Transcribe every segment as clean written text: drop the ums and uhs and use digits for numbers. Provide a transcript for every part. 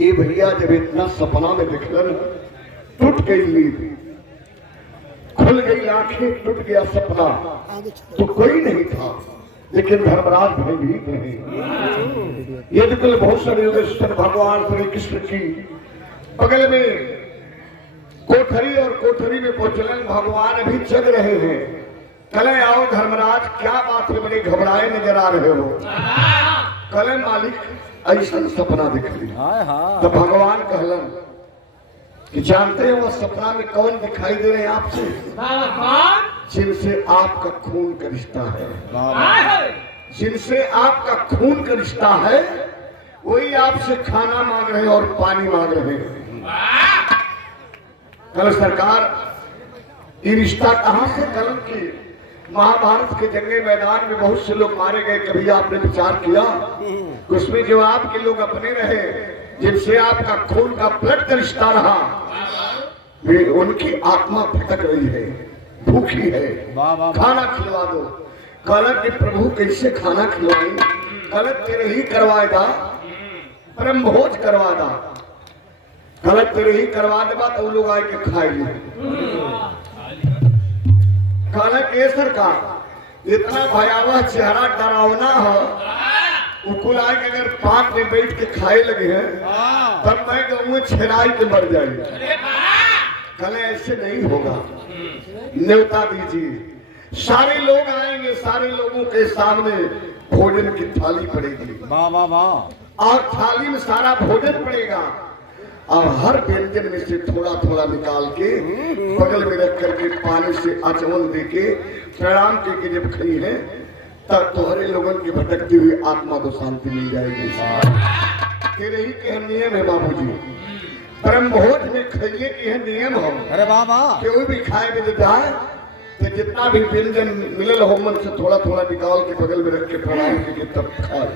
ये भैया जब इतना सपना में दिखलन, टूट गई नींद, खुल गई आंखें, टूट गया सपना, तो कोई नहीं था, लेकिन धर्मराज भयभीत रहे। यदि कुल भूषण युधिष्ठिर भगवान श्री कृष्ण की बगल में कोठरी और कोठरी में पहुंचलन, भगवान अभी जग रहे हैं। कले आओ धर्मराज, क्या बात है, बड़े घबराए नजर आ रहे हो। कले मालिक ऐसा सपना दिख लिया। तो भगवान कहलन कि जानते हो वह सपना में कौन दिखाई दे रहे हैं आपसे? जिनसे आपका खून का रिश्ता है, जिनसे आपका खून का रिश्ता है, वही आपसे खाना मांग रहे हैं और पानी मांग रहे हैं। कल सरकार ये रिश्ता कहां से कलम की? महाभारत के जंगे मैदान में बहुत से लोग मारे गए, कभी आपने विचार किया? उसमें जो आपके लोग अपने रहे, जिनसे आपका खून का ब्लड का रिश्ता रहा, वे उनकी आत्मा भटक रही है, भूखी है, खाना खिलवा दो। कलक के प्रभु कैसे खाना खिलवाई? कलक तेरे ही करवाएगा, परम भोज करवादा, कलक तेरे ही करवा देगा तो लोग आए के खाएंगे। कलक ये सरकार इतना भयावह चेहरा डरावना है, उकुल आए के अगर पाक में बैठ के खाए लगे हैं तब मैं कहूँ छेराई के मर जाएंगे। कल ऐसे नहीं होगा, न्योता दीजिए, सारे लोग आएंगे, सारे लोगों के सामने भोजन की थाली पड़ेगी, और थाली में सारा भोजन पड़ेगा, और हर व्यंजन में से थोड़ा थोड़ा निकाल के बगल में रख करके पानी से आचमन देके प्रणाम करके जब खड़ी है, तब तुम्हारे लोगों की भटकती हुई आत्मा को शांति मिल जाएगी। तेरे ही के नियम है बाबूजी, परम भोज में खाइए की है नियम हो। अरे बाबा कोई भी खाए में देता है तो जितना भी व्यंजन मिलल हो मन से थोड़ा थोड़ा निकाल के बगल में रख के प्रणाम करके तब खाए।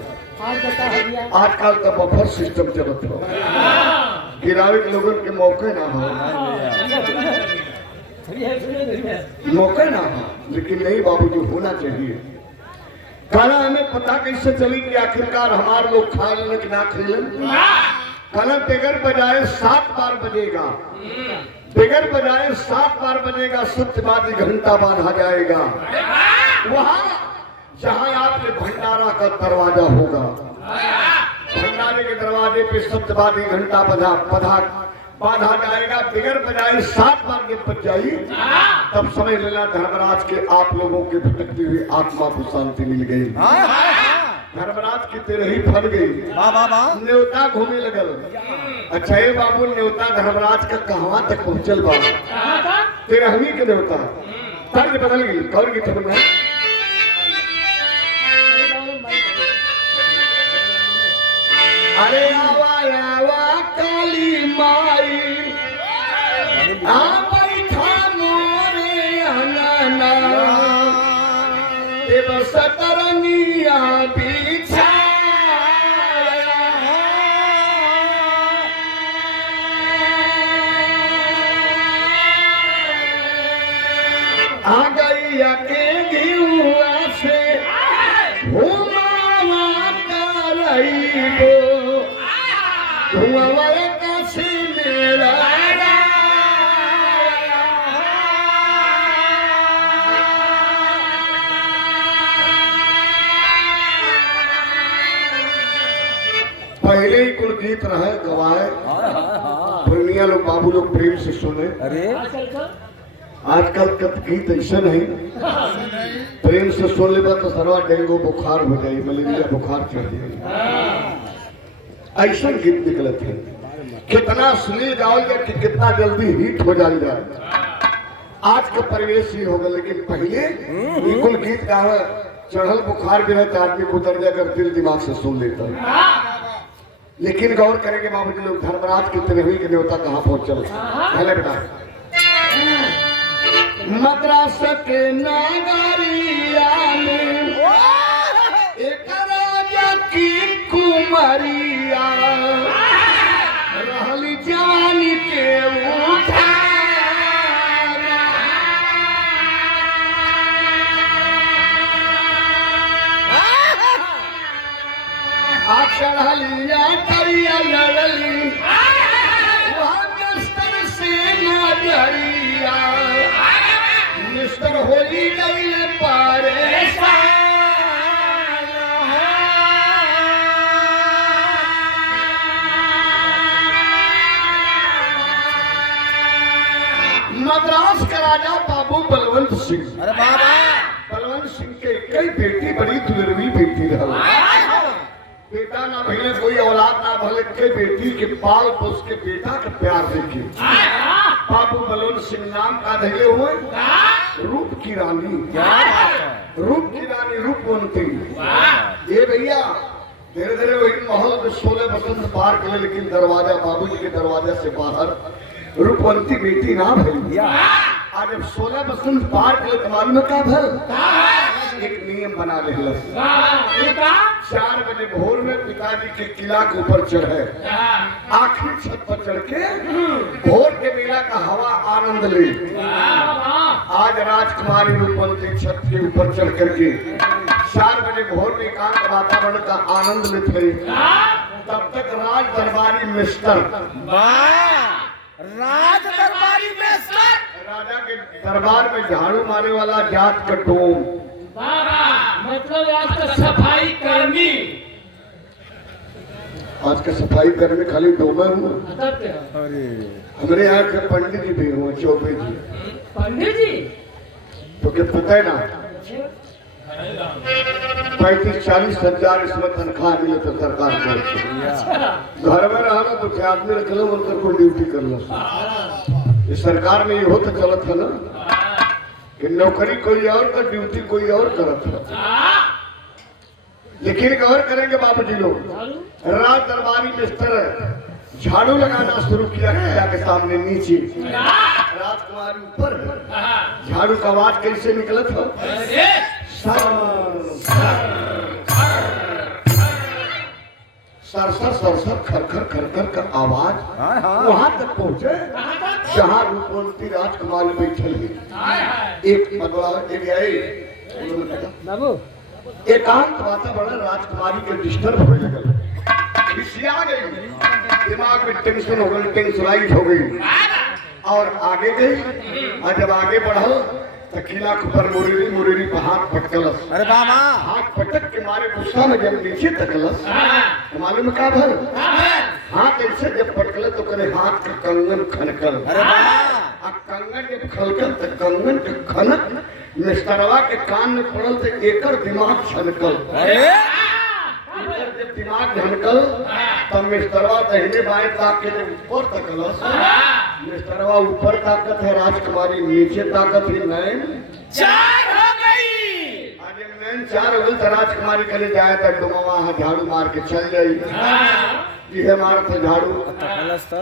आजकल तो बफर सिस्टम चलत हो, गिरावे के लोगों के मौके ना हो, मौके ना हो, लेकिन नहीं बाबूजी होना चाहिए। खाना हमें पता कैसे चली कि आखिरकार हमारे लोग खा लेने कि ना खेलन। खाना बेगर बजाए 7 बार बजेगा, बेगर बजाए 7 बार बजेगा, सत्यवादी घंटा बांधा जाएगा। वहां जहां आपके भंडारा का दरवाजा होगा, भंडारे के दरवाजे पे सत्यवादी घंटा बांधा जाएगा, बिगर बजाए 7 बार जब बज जाई तब समझ लेना धर्मराज के आप लोगों के भटकती हुई आत्मा को शांति मिल गई। धर्मराज की तेरे ही फल गई, न्योता घूमे लगल। अच्छा ये बाबू न्योता धर्मराज का कहां तक पहुंचल बा? तेरे हमी के न्योता तर्ज बदल गई। कौन की थम है? अरे आवा आवा काली माई आ बैठा मोरे अंगना, देव सतरनिया बिछा आ गई के घिउआ से घुमावा करइबो, घुमावा कसी मेरा पहले ही कुल गीत रहे गवाए, पूर्णिया लोग बाबू लोग प्रेम से सुने। अरे आजकल का गीत ऐसा नहीं, प्रेम से सुन लेगा तो सरवा डेंगू बुखार हो जाए, मलेरिया बुखार चढ़ जाए, ऐसा गीत निकलते हैं। कितना सुनी जाओगे कि कितना जल्दी हिट हो जाएगा। आज का परिवेश ही होगा, लेकिन पहले बिल्कुल गीत गावे, चढ़ल बुखार भी रहता आदमी को उतर जाकर दिल दिमाग से सुन लेता है। लेकिन गौर करेंगे बाबूजी लोग, धर्मराज की तिरहुई के न्योता कहाँ पहुंचल? पहले बेटा मद्रास के नगरिया में एक राजा की कुमारिया रहली जवानी के उठा, चढ़लिया करिया लड़ली गई परेशान मद्रास का राजा बाबू बलवंत सिंह। अरे बाबा बलवंत सिंह के कई बेटी बड़ी दुलरवी बेटी रहा। बेटा ना भले कोई औलाद ना भले के बेटी के पाल पोस के बेटा का प्यार देखे। बाबू बलवंत सिंह नाम का धैले हुए रूप की रानी। रूप की रानी रूपवंती। ये भैया धीरे धीरे वही महल में 16 बसंत पार कर, लेकिन दरवाजा बाबूजी के दरवाजा से बाहर रूपवंती बेटी ना भई। आज जब 16 बसंत पार के लिए मालूम क्या भल एक नियम बना ले 4 बजे भोर में पिताजी के किला के ऊपर चढ़े, आखिरी छत पर चढ़ के भोर के मेला का हवा आनंद ले। आज राजकुमारी रूपवंती छत के ऊपर चढ़ करके 4 बजे भोर में एकांत वातावरण का आनंद लेते रहे। तब तक राज दरबारी मिस्टर राज दरबारी में सर राजा के दरबार में झाड़ू मारने वाला जात का डोम मतलब आज का सफाई कर्मी। आज का सफाई कर्मी खाली डोमे हूँ। अरे हमारे यहाँ के पंडित जी भी हुए, चौबे जी। पंडित जी तो क्या पता है ना 35-40 हजार इसमें तनख्वाह मिले तो सरकार को। घर में रहा ना तो क्या आदमी रख लो उनका कोई ड्यूटी कर लो। ये सरकार में ये हो तो चलत है ना कि नौकरी कोई और का ड्यूटी कोई और करत है। लेकिन गौर करेंगे बाबूजी लोग, राज दरबारी मिस्टर झाड़ू लगाना शुरू किया किला के सामने नीचे, राजकुमारी ऊपर। झाड़ू का आवाज कैसे निकला था? सरसर सरसर खरखर खरखर का आवाज वहां तक पहुंचे जहां रूपवंती राजकुमारी बैठल है। एक बदला बाबू एकांत वातावरण राजकुमारी के डिस्टर्ब होने लगल, खिसिया गई, दिमाग में टेंशन हो गई, टेंशनाइज हो गई और आगे गई। और जब आगे बढ़ल तो किला के ऊपर मुरेरी मुरेरी पर हाथ पटकलस। अरे बाबा हाथ पटक के मारे गुस्सा में जब नीचे तकलस तो मालूम क्या भर हाथ ऐसे जब पटकल तो करे हाथ का कंगन खनकल। अरे बाबा कंगन जब खनकल तो कंगन के खनक मिस्टरवा के कान में पड़ल तो एकर दिमाग छनकल। जब दिमाग झनकल तब मिस्टरवा दहिने बाएं ताक के ऊपर तकलस। मिस्टरवा ऊपर ताकत है, राजकुमारी नीचे ताकत है। नैन 4 हो गई। आज जब नैन 4 हो गई तो राजकुमारी कले जाए तो डुमवा झाड़ू मार के चल जाई। ये मार तो झाड़ू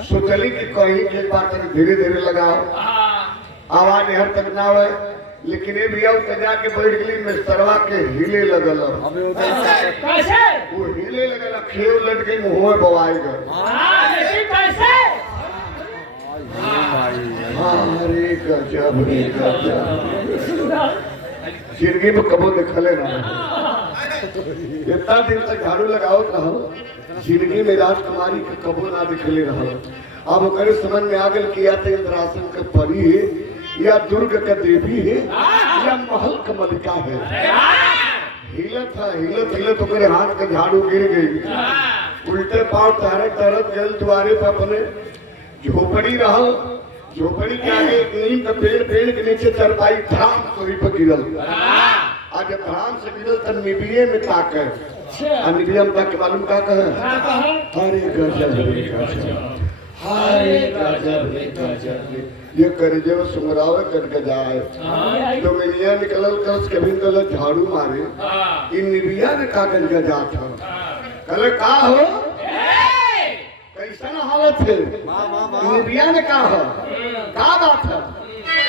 सोचली कि कहीं के बात धीरे धीरे लगाओ, आवाज हर तक ना आवे। लेकिन ये भैया उतर जाके बैठ गई, मिस्टरवा के हिले लगल। कैसे? वो हिले लगल, खेव लट गई, मुंह में बवाई गए। कैसे? अरे गजब रे गजब, जिंदगी में कबो देखले ना। इतना दिन तक झाड़ू लगाओ रहा, जिंदगी में राजकुमारी के कबो ना दिखले रहा। अब ओकरे समझ में आ गल कि या तो इंद्रासन के परी है, या दुर्ग का देवी है, या महल का मलिका है। हिलत हिलत ओकरे हाथ का झाड़ू गिर गई। उल्टे पांव तहरे तरत गल द्वारे पर अपने झोपड़ी रहल। झोपड़ी के आगे एक नीम का पेड़, पेड़ के नीचे चरपाई धराम सोई पर गिरल। आज जब धराम से गिरल तब निबिये में ताक है। निबिया में ताक मालूम का कहे? अरे गजब रे गजब, अरे गजब रे गजब, ये करजे में सुंगरावे कर जाए तो मिलिया निकलल कल कभी कल झाड़ू मारे। इन निबिया ने कागज का जात कल का हो कैसा हालत है? निबिया ने कहा का बात है?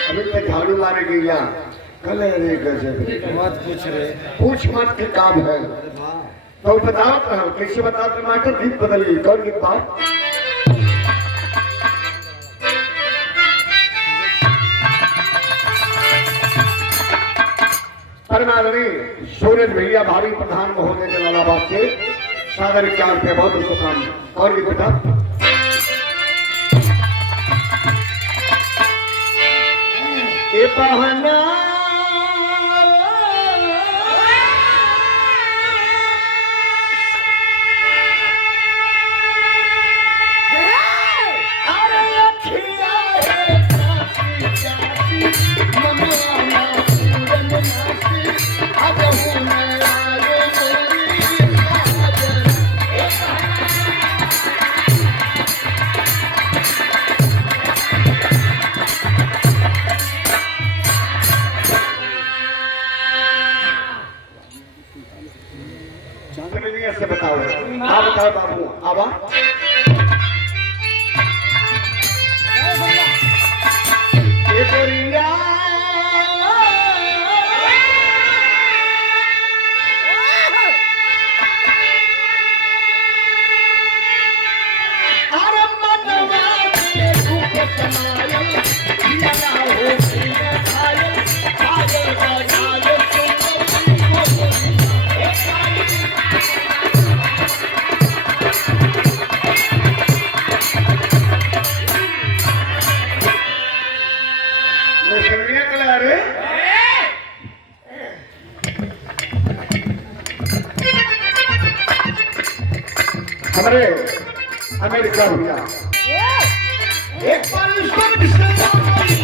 अभी तक झाड़ू मारे गया कल। अरे गजब मत पूछ रे, पूछ मत के काम है तो बताओ कैसे बताओ? टमाटर गीत बदल गई, कौन गीत बात? परमादरणीय सूरज भैया भारी प्रधान महोदय जलालाबाद से सादर 4 रुपये बहुत शुभकामना। और भी बेटा ये पहना हमारे अमेरिका हुआ एक बार इसको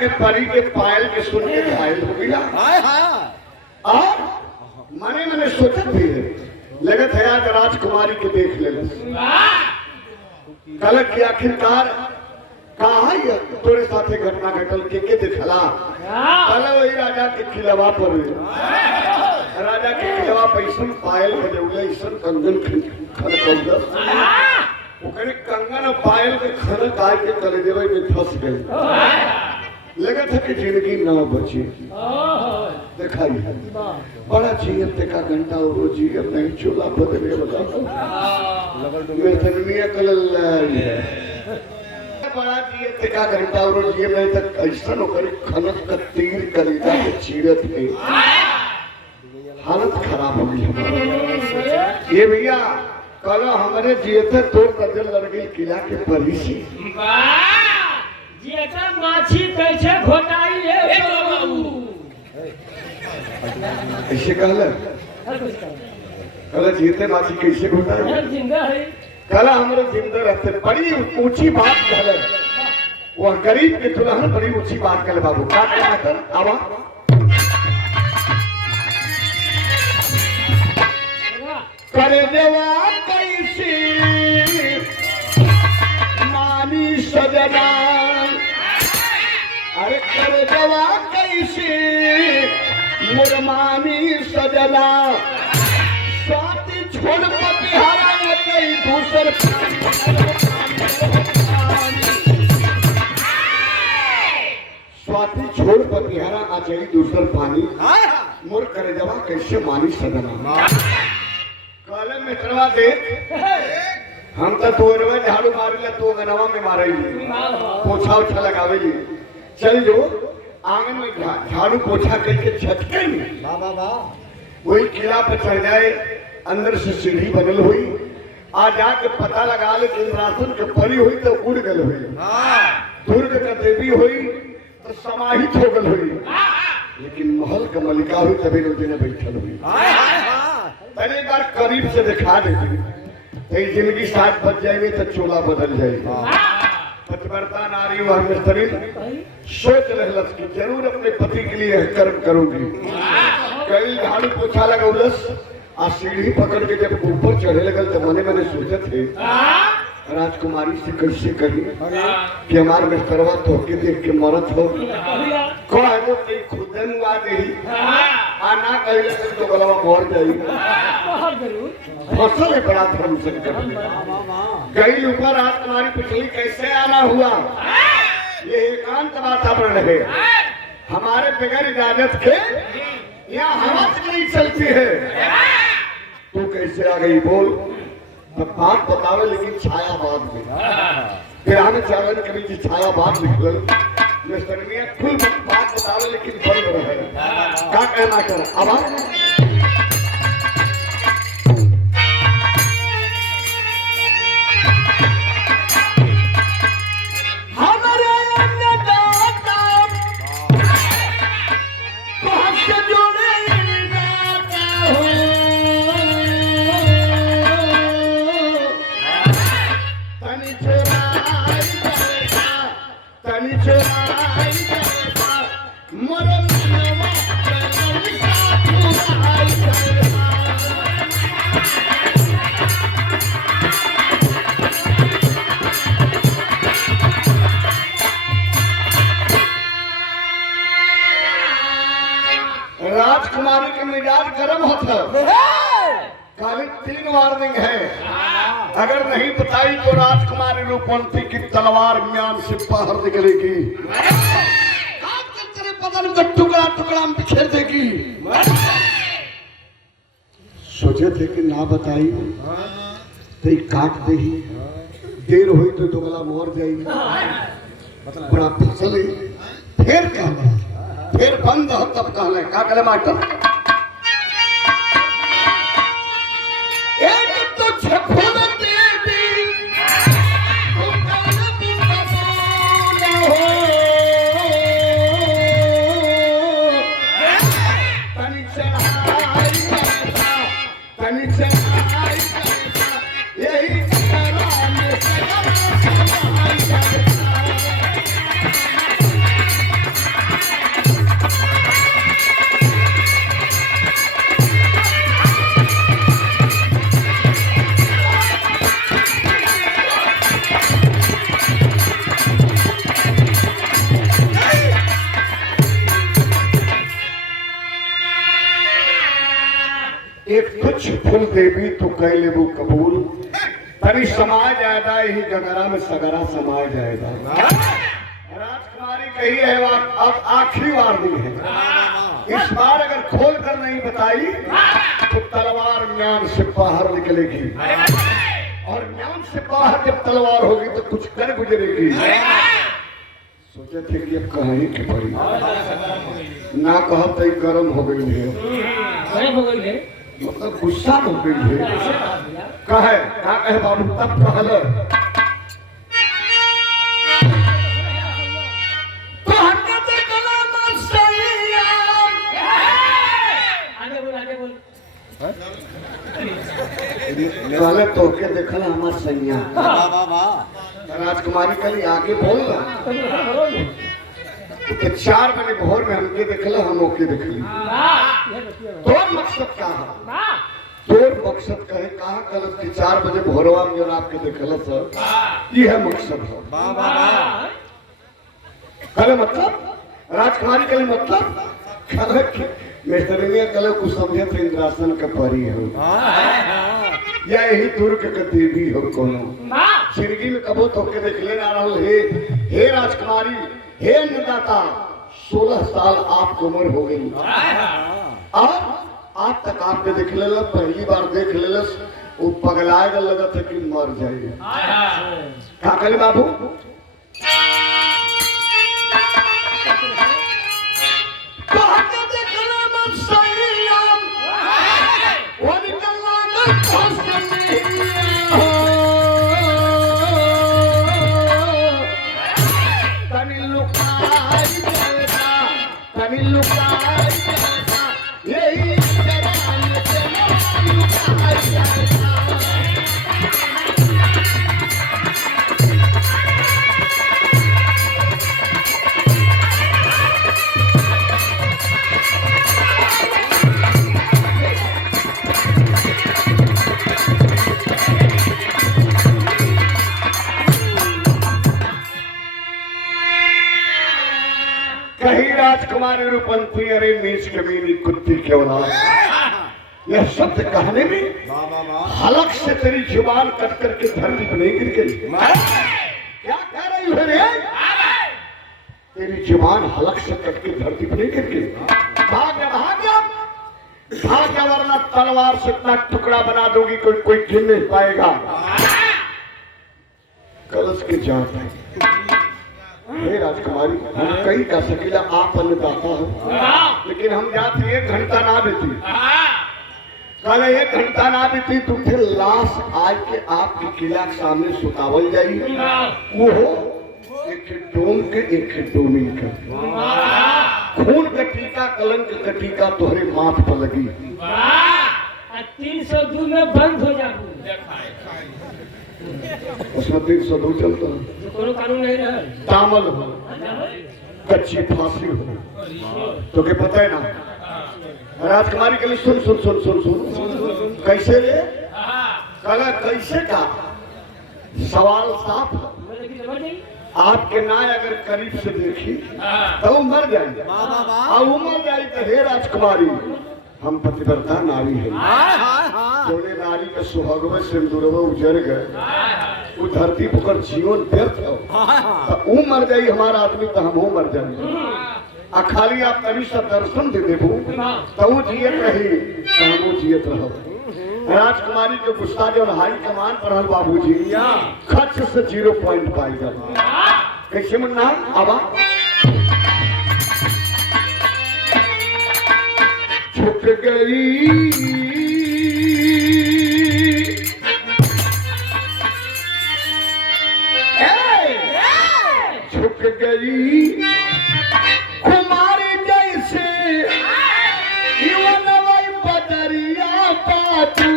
के परी के पायल के सुन के घायल हो गया। मने मने सोचत भी है लगत है आज राजकुमारी के देख ले कलक की आखिरकार कहा तोरे साथे घटना घटल के दिखला कल वही राजा के खिलवा पर राजा के खिलवा पैसन पायल बजौले ऐसन कंगन खनकौलस ओकरे कंगन और पायल के खनक आए के तले देवे में फंस गए लगत है कि जिंदगी न बची दिखाई बड़ा जीत का घंटा और रोजी अब नहीं चूल्हा बदले बड़ा जीत का घंटा और रोजी में तक ऐसा होकर खनक का तीर करीदा के चीरत में हालत खराब हो गई हमारी। ये भैया कल हमारे जीते तो कदल लड़ गई किला के परी से माछी कैसे घोटाई है ऐसे कहला कल जीते माछी कैसे घोटाई जिंदा है कल हमारे जिंदा रहते बड़ी ऊंची बात कहले वो गरीब के दुल्हन बड़ी ऊंची बात कहले बाबू का कहना कर आवा करे देवा कैसी मानी सजना अरे करे देवा कैसी मुरमानी सजना स्वाति छोड़ पतिहारा कई दूसर स्वाति छोड़ पतिहारा आ जाई दूसर पानी मुर करे देवा कैसे मानी सजना काले में करवा दे हम तो तोरवा झाड़ू मारेला तो गनवा में मारेली पोछा उछा लगावेली चल जो आंगन में झाड़ू पोछा करके झटके में वही किला पर चढ़ जाए अंदर से सीढ़ी बनल हुई आ जाके पता लगा ले इंद्रासन के परी हुई तो उड़ गल हुई दुर्ग का देवी हुई तो समाहित हो गल हुई लेकिन महल का मलिका हुई तभी रोजे बैठल हुई पहले बार करीब से दिखा देती जिंदगी साथ बच जाएगी तो चोला बदल जाएगी। पतिव्रता नारी वह मिस्त्री सोच रहलस कि जरूर अपने पति के लिए कर्म करूंगी। कई झाड़ू पोछा लगौलस आ सीढ़ी पकड़ के जब ऊपर चढ़े लगल तो मने मने सोचे थे राजकुमारी से कैसे कही कि हमार मिस्त्रवा तो के देख के मरत हो कहो कि खुद मुआ दे आना कहले तो गलवा मर जाई फसल बड़ा धर्म संकट गई ऊपर राजकुमारी पिछली कैसे आना हुआ ये एकांत वातावरण है हमारे बगैर इजाजत के यहाँ हवा नहीं चलती है तू कैसे आ गई बोल बात बतावे लेकिन छाया बाद में फिर हमें चावल के बीच छाया बाद निकल मिस्टरनिया खुल बात बतावे लेकिन बंद रहे क्या कहना कर अब राजकुमारी के मिजाज गर्म होता खाली 3 वार्निंग है, अगर नहीं बताई तो राजकुमारी रूपवंती की तलवार म्यान से बाहर निकलेगी, काट कर तेरे बदन का टुकड़ा टुकड़ा में बिखेर देगी। सोचे थे कि ना बताई तो ये काट दे ही, देर हुई तो दुगला मोर जाएगी, बड़ा फसल फिर कहले, फिर बंद हो तब कहले का कहले मास्टर एक तो छफुल देवी तुम कहले बिना हो तनी चढ़ाई करता, तनी चढ़ाई करता, यही कराम एक तुच्छ फूल देवी तो कह लेबू कबूल, तनी समाज जायदा यही गगरा में सगरा समाज जायदा। राजकुमारी कही है अब आखिरी वार्निंग है, इस बार अगर खोल कर नहीं बताई तो तलवार म्यान से बाहर निकलेगी, और म्यान से बाहर जब तलवार होगी तो कुछ कर गुजरेगी। सोचे थे कि अब कहीं की पड़ी ना कहा तो गर्म हो गई है, मतलब गुस्सा हो गई है। कहे क्या कहे बाबू तब कहल कहले तो के देखल हमार सैया। राजकुमारी कल आगे बोल तो 4 बजे भोर में हमके देखल, हम ओके देखली। तोर मकसद का है, तोर मकसद कहे कहा गलत कि 4 बजे भोरवा में जब आपके देखल सर ये है मकसद है। कले मतलब राजकुमारी कले मतलब कले मिस्त्रिया कले कुछ समझे तो इंद्रासन का परी हो या यही दुर्ग का देवी हो कोनो जिंदगी में कबो तो के देख लेना रहो। हे राजकुमारी, हे अन्नदाता, 16 साल आपकी उम्र हो गई और आज तक आपने देख ले, पहली बार देख ले वो पगलाए लगा था कि मर जाए। क्या करे बाबू राजकुमारी रूपवंती, अरे नीच कमीनी कुत्ती के औलाद, यह शब्द कहने में हलक से तेरी जुबान कट करके धरती पर नहीं गिर गई। क्या कह रही है रे? तेरी जुबान हलक से कट के धरती पर नहीं गिर गई। भाग्य भाग्य भाग्य, वरना तलवार से इतना टुकड़ा बना दोगी कोई गिन नहीं पाएगा। कलश की जात है। हे राजकुमारी, हम कहीं का सकीला आप अन्नदाता हो, लेकिन हम जाते 1 घंटा ना देती, कल 1 घंटा ना देती तो फिर लाश आज के आपके किला के सामने सुतावल जाई। वो हो एक डोम के एक डोमिन का खून का टीका, कलंक का टीका तोहरे माथ पर लगी। 302 में बंद हो जाती, उसमें 302 चलता है, कोनो कानून नहीं रहा। दामल हो, कच्ची फांसी हो, तो क्या पता है ना। राजकुमारी के लिए सुन सुन सुन सुन सुन कैसे रे कला कैसे का सवाल साफ है। आपके नाय अगर करीब से देखी तो वो मर जाएंगे, और वो मर जाए तो हे राजकुमारी हम पतिव्रता नारी है। जोने नारी के सुहागवे सिंदूरवा उजर गए, वो धरती पर जीवन व्यर्थ हो, तो वो मर जाई हमारा आदमी तो हम मर जाए। आ खाली आप तभी सब दर्शन दे देबू तो वो जियत रही तो हम जियत रहो। राजकुमारी के गुस्सा जो हाई कमान पर हल बाबूजी खर्च से 0 पॉइंट पाएगा। कैसे मुन्ना आवा झुक गई झुक गई कुमारी जैसे युवनवई बदरिया पातू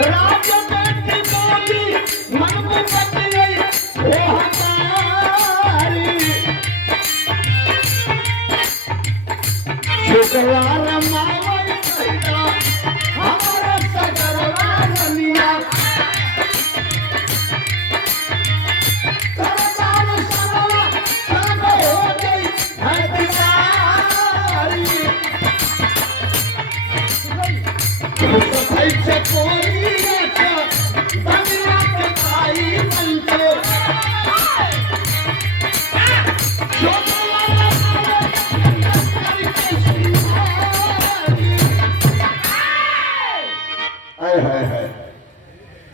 राज बेटी बोली मन में बच गई वो हमारी शुक्रवार मावई कहता हमारा सगरवा रनिया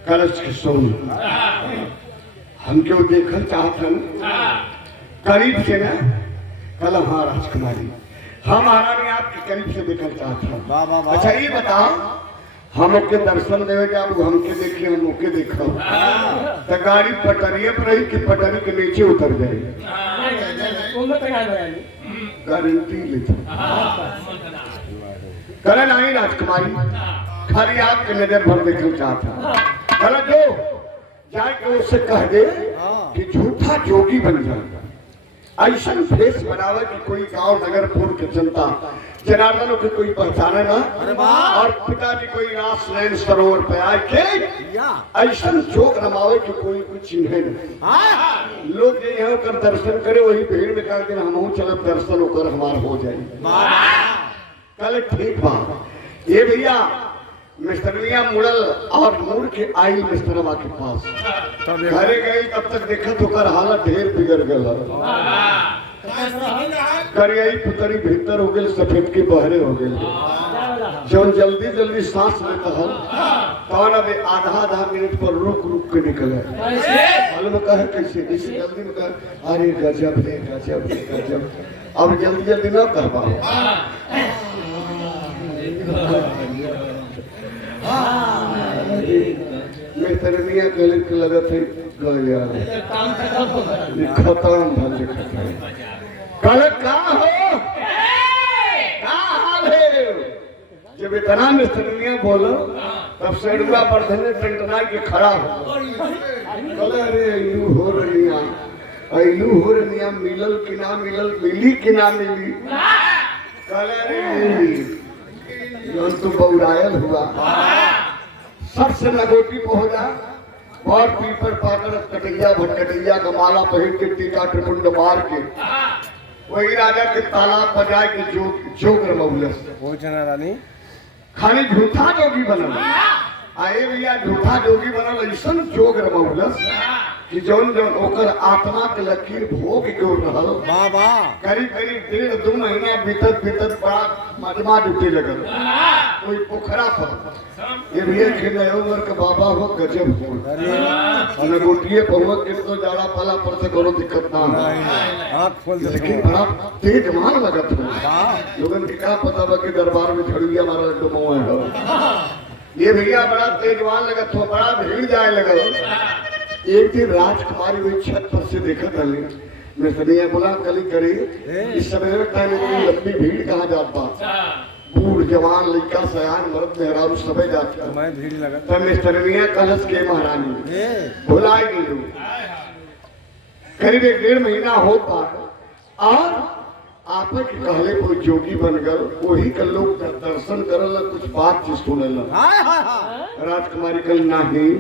कलश के सोन हम क्यों देखल चाहतन करीब से ना कल हाँ राजकुमारी हम महारानी आपके करीब से देखल चाहता। अच्छा ये बताओ हम के दर्शन देवे जाब हमके देखिए हम ओके देखो तो गाड़ी पटरिया पर रही कि पटरी के नीचे उतर जाए गारंटी लेते करे नहीं राजकुमारी खाली आपके नजर भर देखना चाहता। चलो जो जाए के उससे कह दे कि झूठा जोगी बन जाएगा। ऐसा फेस बनावे कि कोई गांव नगरपुर के जनता जनार्दनों के कोई पहचाने ना और पिताजी कोई रास नयन सरोवर पे आए के ऐसा जोग रमावे कि कोई कुछ चिन्हे नहीं। लोग ये यहाँ कर दर्शन करे वही भीड़ में कहा कि हम चलो दर्शन होकर हमारा हो जाए। कल ठीक बात ये भैया मिस्त्रियां मुड़ल और मुड़ के आई मिस्त्रवा के पास घरे गई तब तक देखा तो कर हालत ढेर बिगड़ गया। करियाई पुतरी भीतर हो गए सफेद के बहरे हो गए जो जल्दी जल्दी सांस लेता है कौन अब आधा मिनट पर रुक रुक के निकले मालूम कहे कैसे इस जल्दी में कहे अरे गजब है गजब है गजब अब जल्दी जल्दी ना कर पाओ। मिस्त्रियां कहले के लगत है गया खत्म भले कल का हो का हाल है जब इतना मिस्त्रियां बोलो तब सेडुआ पर धने टंटना के खड़ा हो कल अरे ऐलू हो रही मिलल कि ना मिलल मिली कि ना मिली कल अरे मिली तो बौरायल हुआ सबसे लगोटी पहुंचा और पीपर पाकर कटैया भटकटैया का माला पहन के टीका त्रिपुंड मार के वही राजा के तालाब पर जाए के जोग रमौलस रानी खाली झूठा जोगी बनल आए भैया झूठा जोगी बनल ऐसा जोग रमौलस कि जौन जौन ओकर आत्मा के लकीर भोग क्यों रहल करीब करीब 1.5-2 महीना बीतत बड़ा मजमा जुटे लगल कोई पोखरा पर ये भैया के नए उम्र के बाबा हो गजब हो नगोटिए बहुवत के तो जाड़ा पाला पर से कोनो दिक्कत ना आँख खोल दे लेकिन बड़ा तेज मान लगत हो लोगन के क्या पता बा कि दरबार में झड़िया मारा डुमोए हो ये भैया बड़ा तेजवान लगत हो बड़ा भीड़ जाए लगल। एक दिन राजकुमारी वही छत पर से देखा था मिस्त्रियां बोला कली करे इस समय टाइम इतनी लंबी भीड़ कहाँ जाता बूढ़ जवान लड़का सयान मर्द मेहरारू सबे जाता मैं भीड़ लगा तब मिस्त्रियां कलश के महारानी भुलाई गई करीब 1.5 महीना होता और आप के कहले कोई जोगी बन गल वही का लोग दर्शन करल कुछ बात चीज सुनल राजकुमारी कल नहीं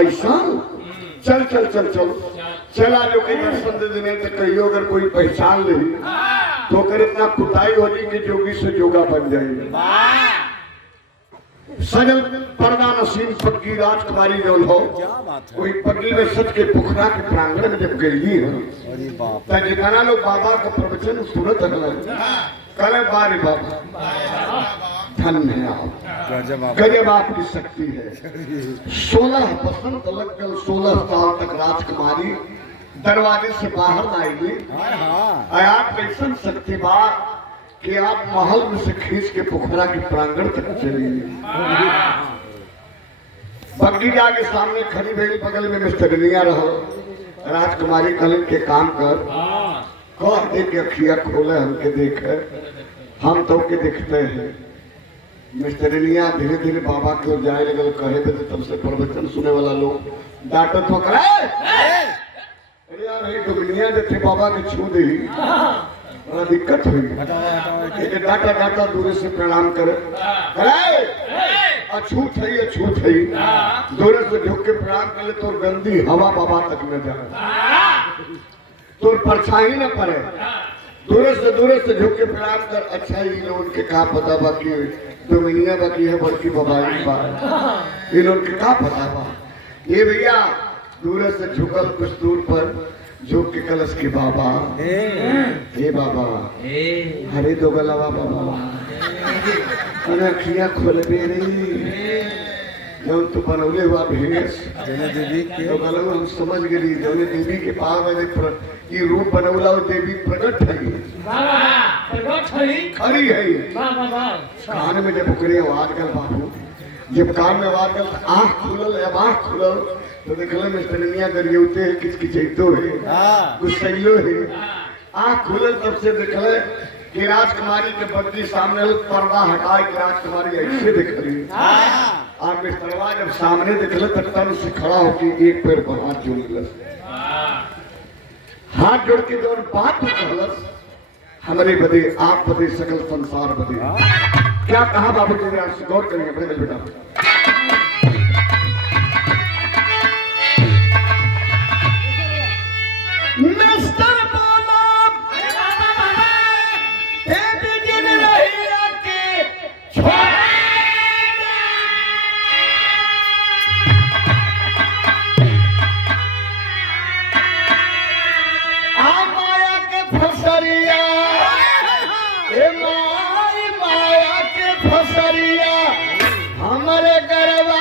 ऐसा चल चल चल चल चला जो के दर्शन दे देने तो कहियो अगर कोई पहचान ले तो कर इतना कुटाई हो जी कि जोगी से जोगा बन जाएगी। सजल पर्दा नसीम पक्की राजकुमारी जो हो क्या बात है। कोई पगली में सच के पोखरा के प्रांगण में जब गई है अरे बाप। जितना लोग बाबा का प्रवचन सुनत है कल बारे बाबा धन्य है आप, गजब आप। गजब आपकी शक्ति है। 16 बसंत लग गल 16 साल तक राजकुमारी दरवाजे से बाहर ना आएगी। हाँ आप कैसन शक्ति बा कि आप महल में से खींच के पोखरा के प्रांगण तक चली। बग्गी जाके सामने खड़ी भेली, बगल में मिस्टरनिया रहो। राजकुमारी कल के काम कर कह दे के अखिया खोले हमके देखे, हम तो के देखते हैं। मिस्टरनिया धीरे धीरे बाबा के ओर जाए लगल, कहे थे तब से प्रवचन सुने वाला लोग डांटत हो करे अरे यार ये डुबनिया जैसे बाबा के छू दे बड़ा दिक्कत हुई। डाटा डाटा दूर से प्रणाम करे अछूत है अछूत है, दूर से झुक के प्रणाम करे तो गंदी हवा बाबा तक न जाए, तो परछाई न पड़े। दूर से झुक के प्रणाम कर। अच्छा ये लोग के का पता बाकी डोमिनिया बाकी है बड़की बबाई बा, इन लोग के का पता बा। ये भैया दूर से झुकल कुछ दूर पर झुक के कलश के बाबा हे बाबा हरे दो गलावा बाबा अरे अखियां खोल दे रही जौन तू बनौले हुआ भेष देवी के तो गलवा हम समझ गई जौन देवी के पाव में ये रूप बनौला और देवी प्रकट है खड़ी है। कान में जब उकरे आवाज कर बाबू, जब कान में आवाज कर आँख खुलल अब आँख खुलल तो देखल मिस्टरनिया गरियौते है किचकिचैतो है गुस्सैलो है। आँख खुलल तब से देखल कि राजकुमारी के बदली सामने पर्दा हटाए कि राजकुमारी ऐसे दिख रही। आप मिस्टरवा जब सामने देखल तब तन से खड़ा होकर एक पैर पर हाथ जोड़, हाथ जोड़ के जो बात कहलस हमारे बदे आप बदे सकल संसार बदे क्या कहा बाबू जी आपसे गौर करेंगे अपने बेटा। मिस्टर हमारे गरबा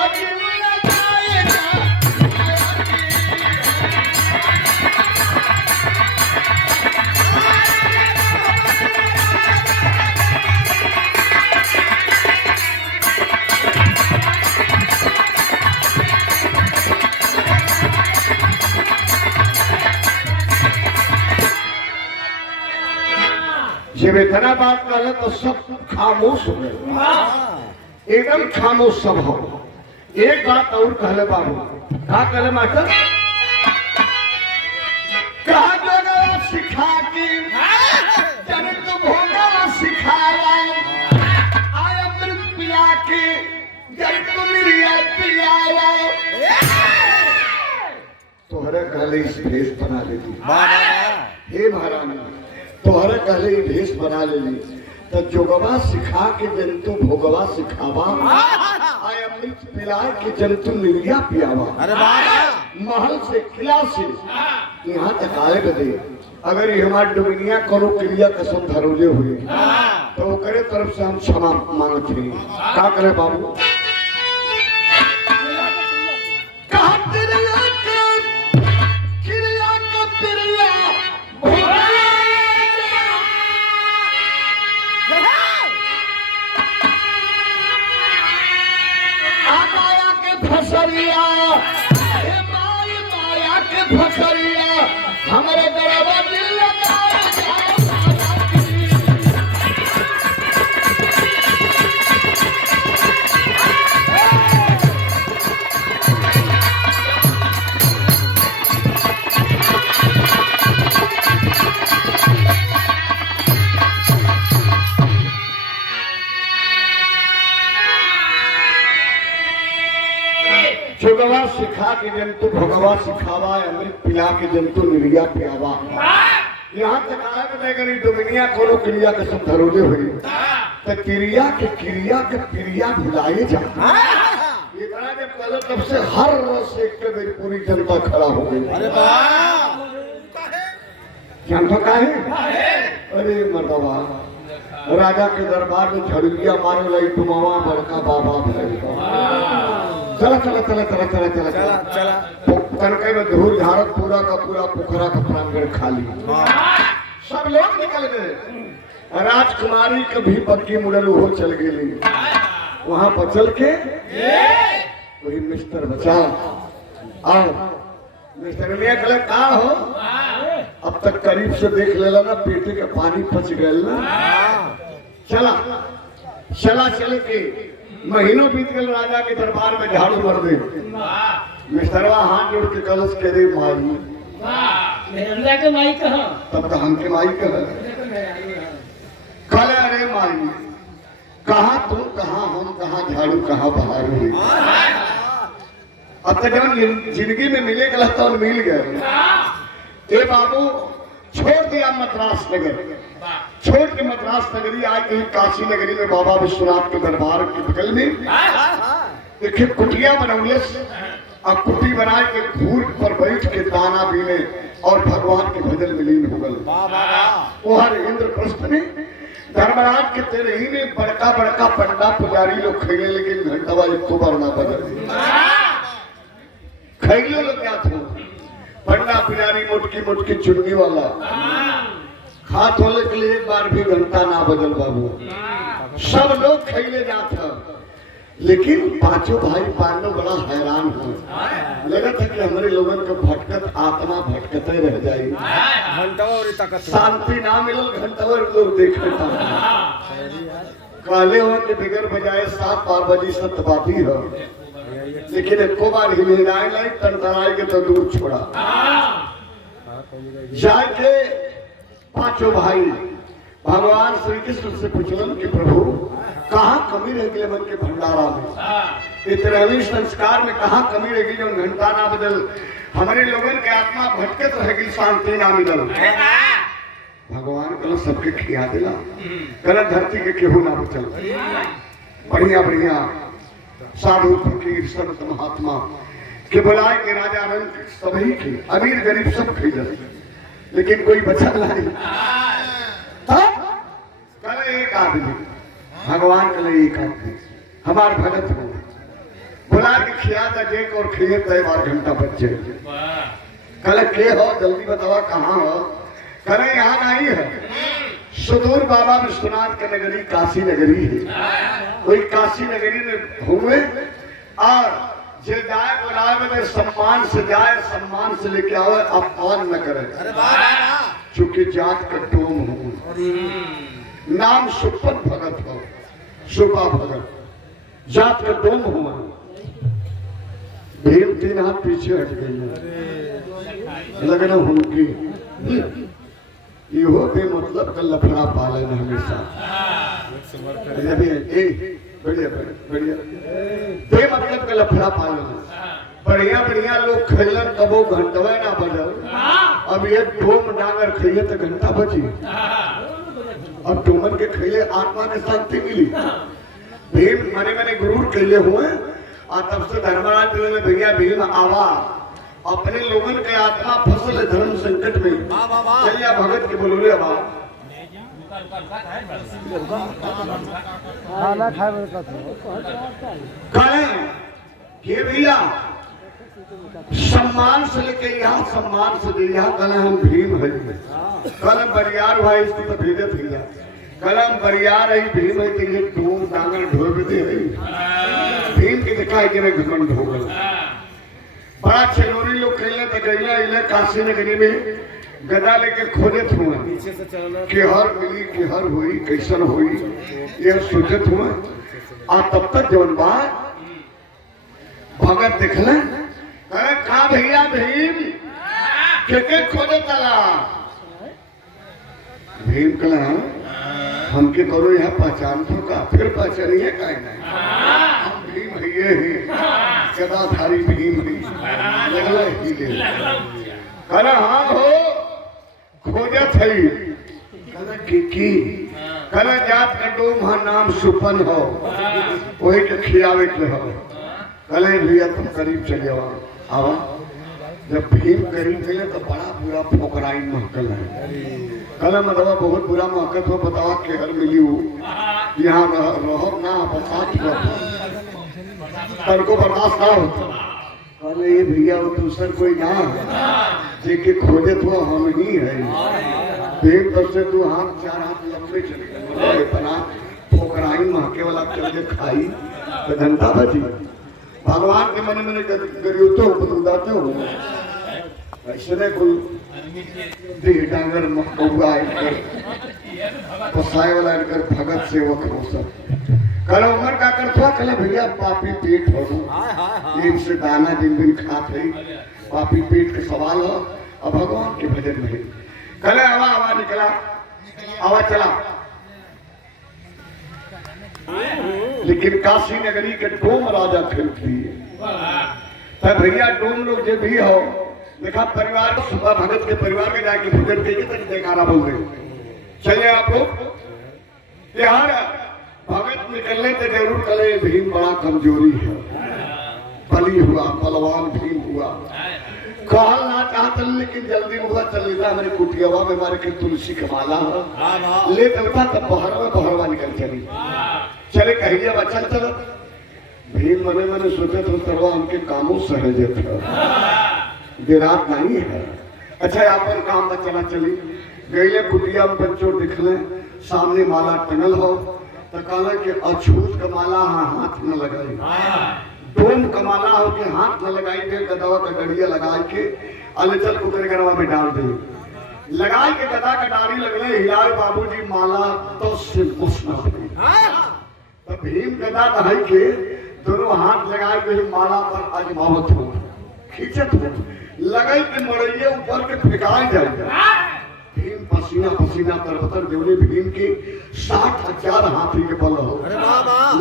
जब इतना बात कर तो सब खामोश हो गए, एकदम खामोश सब हो। एक बात और कहले बाबू, कहा कहले मास्टर कहा जगह सिखा के जन तो भोगा सिखावा आय अमृत पिला के जन तो मिरिया पिलावा तोहरे कहले इस भेष बना लेती। हे महारानी तोहरे कहले भेष बना लेली तो जोगवा सिखा के जंतु भोगवा सिखावा आय अमृत पिला के जंतु निर्या पियावा। महल से किला से यहाँ तक आए बदे अगर ये हमारे डुमिनिया करो क्रिया कसम धरोले हुए तो वो करे तरफ से हम क्षमा मांगते हैं। क्या करे बाबू फसरिया माया के फसरिया हमारे गरबा दिल जोगवा सिखा के जंतु भगवा सिखावा अमृत पिला के जंतु निर्या पियावा। यहाँ तक आया कि अगर डोमिनिया कोनो क्रिया के सब धरोले हुई तो क्रिया के प्रिया भुलाए जा इतना जब कल तब से हर रस एक के मेरी पूरी जनता खड़ा हो गई। अरे वाह जनता का है अरे मर्दवा राजा के दरबार में झड़िया मारे लाई तुमावा बड़का बाबा भाई चला चला चला चला चला चला चला चला तनके में धूल झारत पूरा का पूरा पोखरा का प्रांगण खाली सब लोग निकल गए। राजकुमारी के भी पक्की मुड़ल हो चल गई वहां पर चल के वही मिस्टर बचा आओ मिस्टर मियां कल का हो अब तक करीब से देख लेला ना पेटे के पानी पच गए ना चला चला चल के महीनों बीत गए राजा के दरबार में झाड़ू भर दे मिस्टरवा हाथ जोड़ के कलश के रे माई मेरा के माई कहाँ तब तो हम के माई कह कल अरे माई कहा तुम कहा हम कहा झाड़ू कहा बाहर हुई अब तक जब जिंदगी में मिले गला तो मिल गए ए बाबू छोड़ दिया मद्रास नगर छोड़ के मद्रास नगरी आज कहीं काशी नगरी में बाबा विश्वनाथ के दरबार के बगल में देखिए कुटिया बनौले अब कुटी बनाए के घूर पर बैठ के दाना बीने और भगवान के भजन में लीन हो गए। वो हर इंद्रप्रस्थ में धर्मराज के तेरे ही में बड़का बड़का पंडा पुजारी लोग खेले लेकिन घंटा एक को बार ना बदल खैलो लोग क्या थे पंडा पुजारी मोटकी चुन्नी वाला हाथ होने के लिए एक बार भी घंटा ना बदल बाबू सब लोग खैले जाता लेकिन पांचों भाई पांडव बड़ा हैरान हुए लगा था कि हमारे लोगों का भटकत आत्मा भटकते रह जाए शांति ना मिलल घंटा लोग देखे काले हो के बिगर बजाय 7 बजे सतबाती हो लेकिन एको बार हिलाए लाई टंटराए के तो दूर छोड़ा जाके पांचों भाई भगवान श्री कृष्ण से पूछलन कि प्रभु कहाँ कमी रह गई मन के भंडारा में इतने संस्कार में कहाँ कमी रह गई जो घंटा ना बदल हमारे लोगों के आत्मा भटकत रह गई शांति ना मिलल भगवान कल सबके खिया दिला कल धरती के केहू ना बचल बढ़िया बढ़िया साधु फकीर संत महात्मा के बुलाए के राजा रंग सभी की अमीर गरीब सब खरीद लेकिन कोई बचा नहीं कल एक आदमी भगवान के लिए एक आदमी हमार भगत हो बुला के खिया था देख और खिए तय 12 घंटा बच्चे कल के हो जल्दी बतावा कहाँ हो कल यहाँ नहीं है सुदूर बाबा विश्वनाथ के नगरी काशी नगरी है वही काशी नगरी में हुए और जे जाए बुलाए में सम्मान से जाए सम्मान से लेके आवे अपमान न करे चूंकि जात का टोम हो नाम सुपन भगत हो सुपा भगत जात का डोम हुआ भीम 3 हाथ पीछे हट गई लगना उनकी यो भी मतलब का लफड़ा पालन हमेशा बढ़िया बढ़िया बे मतलब का लफड़ा पालन बढ़िया बढ़िया लोग खेलन कबो घंटवा ना बदल अब ये डोम डांगर खाइए तो घंटा बची अब डोमन के खेले आत्मा में शांति मिली भीम मने मने गुरूर खेले हुए और तब से धर्मराज में भैया भीम आवा अपने लोगों के आत्मा फसल धर्म संकट में चलिए भगत के बोलोले आवा के भैया सम्मान से लेके यहाँ सम्मान से दे यहाँ कल हम भीम है कल बरियार हुआ इसको तो भेजे भैया कलम बरियार है भीम है कि ये डूम डांगर ढोल दे रही भीम के दिखाई के में घमंड हो गया बड़ा छिलोरी लोग खेलने तक गईला इले काशी नगरी में गदा लेके खोजत हुए कि हर मिली कि हर हुई कैसन हुई यह सोचत हुए और तब तक जौन बात भगत देखले का भैया भीम के खोजे तला भीम कला हमके करो यहाँ पहचान तो का फिर पहचानिए का हम भीम है ये गदाधारी भीम ही लगला ही ले कला हाँ हो खोजत है कहला की कहला जात का डोम हा नाम सुपन हो वही के खियावे के हो कहले भैया तुम करीब चले आवा जब भीम करीब गए तो बड़ा बुरा फोकराई महकल है कहला मतलब बहुत बुरा महकत हो बतावा के हर मिली हो यहाँ रहो ना बसात को बर्दाश्त ना होता कहले ये भैया वो दूसर कोई ना जेके खोजे तो हम ही है भीम तब से तू हाथ चार हाथ लंबे चले इतना फोकराई महके वाला चल के खाई तो घंटा बची भगवान के मन में गरियोतो उदाते हो ऐसे नहीं कोई देह डांगर मकौआ इनकर पसाए वाला इनकर भगत सेवक हो सब कल उमर का करथवा कल भैया पापी पेट हो एक से दाना दिन दिन खाते पापी पेट के सवाल हो अब भगवान के भजन में कल हवा निकला हवा चला लेकिन काशी नगरी के डोम राजा खरीद लिए तब भैया डोम लोग जो भी हो देखा परिवार सुबह भगत के परिवार में जाके भोजन देंगे तक जयकारा बोल रहे चलिए आप लोग यार भगत निकलने से जरूर कले भीम बड़ा कमजोरी है बली हुआ बलवान भीम हुआ कहल ना चाहता लेकिन जल्दी हुआ चल लेता हमारी कुटियावा में हमारे के तुलसी का माला ले चलता तब बहरवा निकल चली चले कहिए बच्चा चलो भीम मने मने सोचे तो करवा उनके कामों सहज था देरात नहीं है अच्छा यहाँ पर काम में चला चली गईले कुटिया में बच्चों दिखले सामने माला टंगल हो तो कहला कि अछूत का माला हाथ न लगाई डोम का माला हो के हाथ न लगाई थे गदवा का गड़िया लगा के अलचल कुकर गरवा में डाल दे लगा के गदा का डाली लगले हिलाए बाबूजी माला तो से मुस्ना तो भीम गदा दहाई के दोनों हाथ लगाए गए माला पर अजमावत हो खींचत हो लगाई के मड़ैये ऊपर के फेंकाई जाए भीम पसीना पसीना तरबतर देवले भीम के 60,000 हाथी के बल हो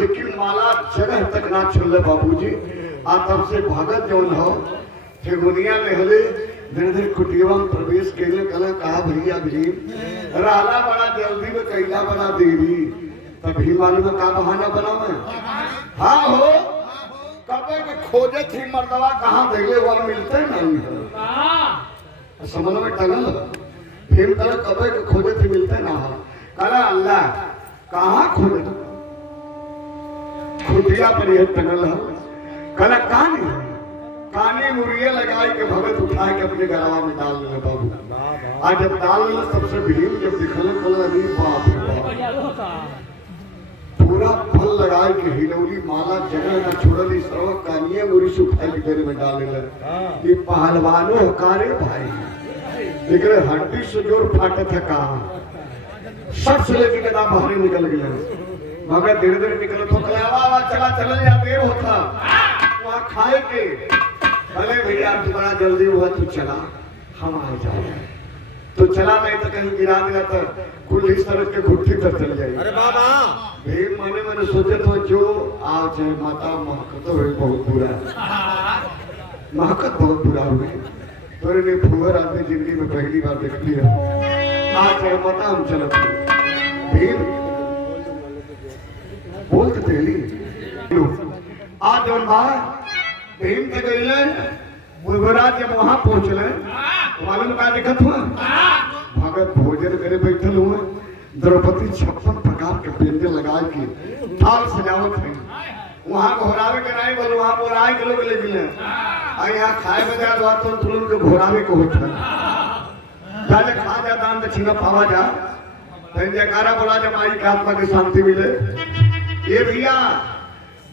लेकिन माला जगह तक ना छोड़े बाबूजी आ तब से भगत जौन हो फेगुनिया लेहले धीरे धीरे कुटिया में प्रवेश कैले कहला कहा भैया भीम रहला बड़ा जल्दी में कैला बड़ा देरी तब भीम मालूम का बहाना बनावे हाँ हो कबे के खोजे थी मर्दवा कहाँ देले वहाँ मिलते नहीं समझ में टंगल भीम कहला कबे के खोजे थी मिलते ना कहला अल्लाह कहाँ खोजे खुटिया पर यह टंगल है कहला कानी मुरिये लगाई के भगत उठाए के अपने गलावा में डाल ले बाबू आज जब डाल ले सबसे भीम जब दिखले कहला अरे बाप रे बाप पूरा फल लगाए के हिलौली माला जगह न छोड़ली सर्व कानिये मुरी सुखाई के तेरे में डाल ले ये पहलवानो कारे भाई लेकिन हड्डी से जोर फाटत है कहाँ सट से लेके गदा बाहर निकल गया मगर धीरे धीरे निकल तो कलावा चला चल या देर होता वहाँ खाए के भले भैया तुम्हारा जल्दी हुआ तू चला हम आ जाए तो चला नहीं तो कहीं गिरा दिया तो कुल इस तरह के घुट्टी पर चल जाएगी अरे बाबा भीम मैंने सोचे तो जो आज चाहे माता महकत हो बहुत बुरा महकत बहुत बुरा हुई तोरे ने फुहर आदमी जिंदगी में पहली बार देख लिया आज चाहे माता हम चलत भीम बोलते पहली आज जौन बार भीम के गईले मुगराज जब वहां पहुंचले मालूम का दिखत हुआ भगत भोजन करे बैठल हुए द्रौपदी 56 प्रकार के व्यंजन लगा के थाल सजावट है वहां घोरावे के नहीं बोल वहां बोराई के लोग ले मिले आ यहां खाए बजा दो तो तुरंत के घोरावे को होता जाले खा जा दान दक्षिणा पावा जा फिर जयकारा बोला जब माई की आत्मा की शांति मिले ये भैया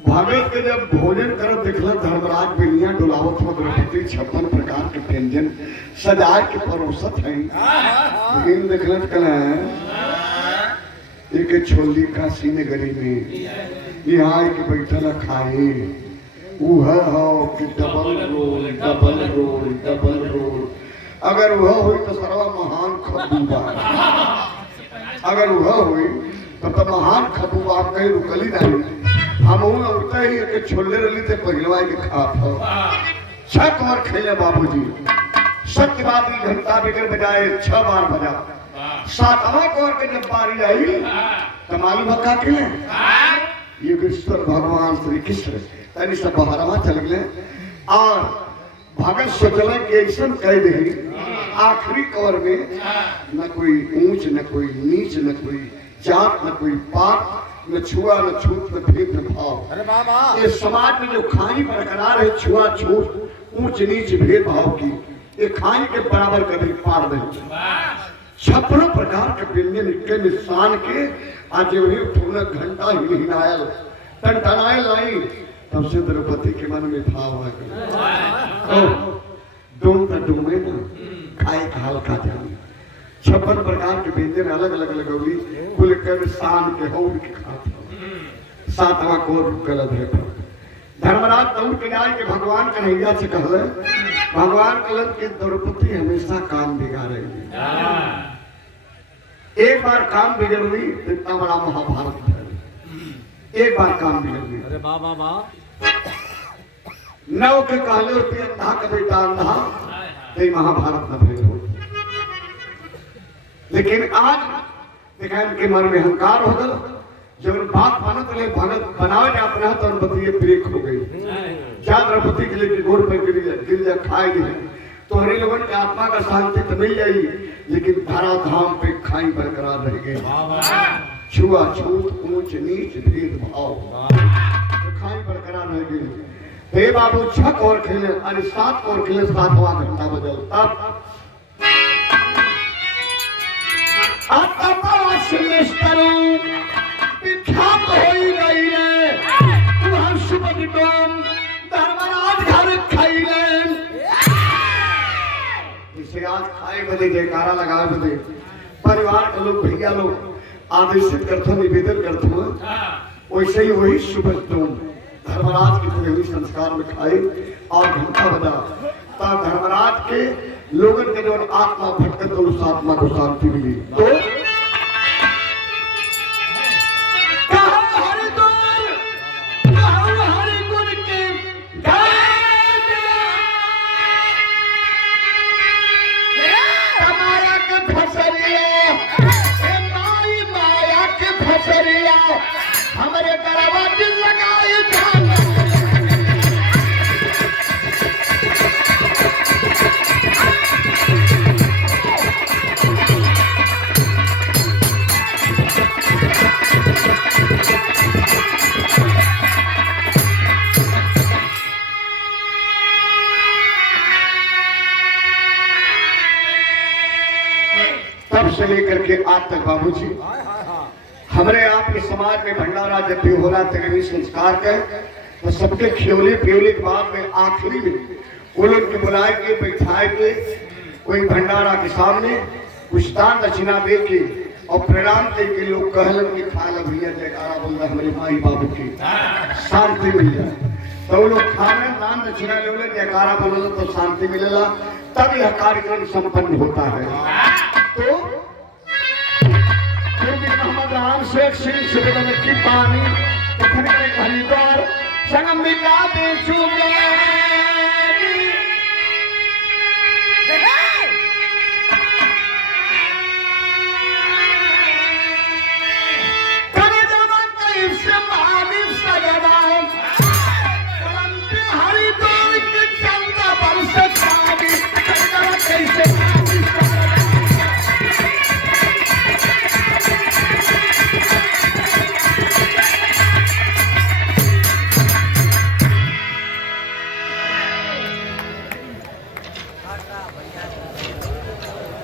भगत के जब भोजन करत दिखल धर्मराज बेलियां डुलावत हो द्रौपदी 56 प्रकार के व्यंजन सजाए के परोसत है लेकिन दिखलत कल एक छोली काशी नगरी में यहाँ एक बैठल खाए वह हो कि डबल रोल अगर वह हुई तो सर्वा महान खबूबा अगर वह हुई तो महान खबूबा कहीं रुकली नहीं हम उठते ही एक छोले रली थे पहलवाई के खात हो 6 कमर खेले बाबूजी सत्यवादी घंटा बिगड़ बजाए 6 बार बजा। 7वां कौर के जब बारी आई तो मालूम का के योगेश्वर भगवान श्री कृष्ण तनी सब बहरवा चल गए और भगत सोचल कि ऐसा कह दे आखिरी कौर में न कोई ऊंच न कोई नीच न कोई जात न कोई पात न छुआ न छूत न भेद न भाव। अरे बाबा ये समाज में जो खाई बरकरार है छुआ छूत ऊंच नीच भेद भाव की ये खाई के बराबर कभी पार नहीं। 56 प्रकार के व्यंजन के निशान के आज वही पूर्ण घंटा ही नहीं आयल टनटनाए लाई तब से द्रौपदी के मन में भाव है डूम का डूमे ना खाए का हल्का जाने। 56 प्रकार के व्यंजन अलग अलग लगौली कुल कर शान के हो के खाते 7वां को गलत है। धर्मराज दौड़ के जाए के भगवान कन्हैया से कहले भगवान कहलन कि द्रौपदी हमेशा काम बिगाड़ेगी। एक बार काम बिगड़ गई तो इतना बड़ा महाभारत है। एक बार काम बिगड़ गई। अरे बाबा नौ के कहले रुपये अंधा का बेटा अंधा तो महाभारत न भेद हो। लेकिन आज देखा इनके मन में अहंकार हो गया जब बात मानत रहे भगत बनावे जात रहा तो द्रौपदी ब्रेक हो गई। क्या द्रौपदी के लिए गोड़ पे गिर जा खाए नहीं तो हरे लोगों की आत्मा का शांति तो मिल जाई लेकिन धरा धाम पे खाई बरकरार रह गई। छुआ छूत ऊंच नीच भेद भाव तो खाई बरकरार रह गई। हे बाबू 6 और खेले अरे 7 और खेले 7वां घंटा बजल तब विख्यात होई गई रे तुहर सुबह डोम धर्मराज घर खैले इसे आज खाए बदे जयकारा लगाए बदे परिवार के लोग भैया लोग आदेशित करते निवेदन करते वैसे ही वही सुबह डोम धर्मराज के पूरे संस्कार में खाए और घंटा बजा तब धर्मराज के लोगों के जो आत्मा भटकत तो उस आत्मा को शांति मिली। तो हमारे करवा दिल लगाए तब से लेकर के आज तक बाबूजी हमारे आपके समाज में भंडारा जब भी हो रहा तकरीबी संस्कार का तो सबके खियोले पियोले के बाद में आखिरी में वो लोग के बुलाए के बैठाए के कोई भंडारा के सामने कुछ दान दक्षिणा दे के और प्रणाम दे के लोग कहलन कि खा लो भैया जयकारा बोल रहा हमारे माई बाबू की शांति मिल जाए तो वो लोग खाने दान दक्षिणा ले जयकारा बोल तो शांति मिलेगा तब यह कार्यक्रम संपन्न होता है। तो मोहम्मद राम शेख सिंह सुबेदार की पानी हरिद्वार संगम मिला दे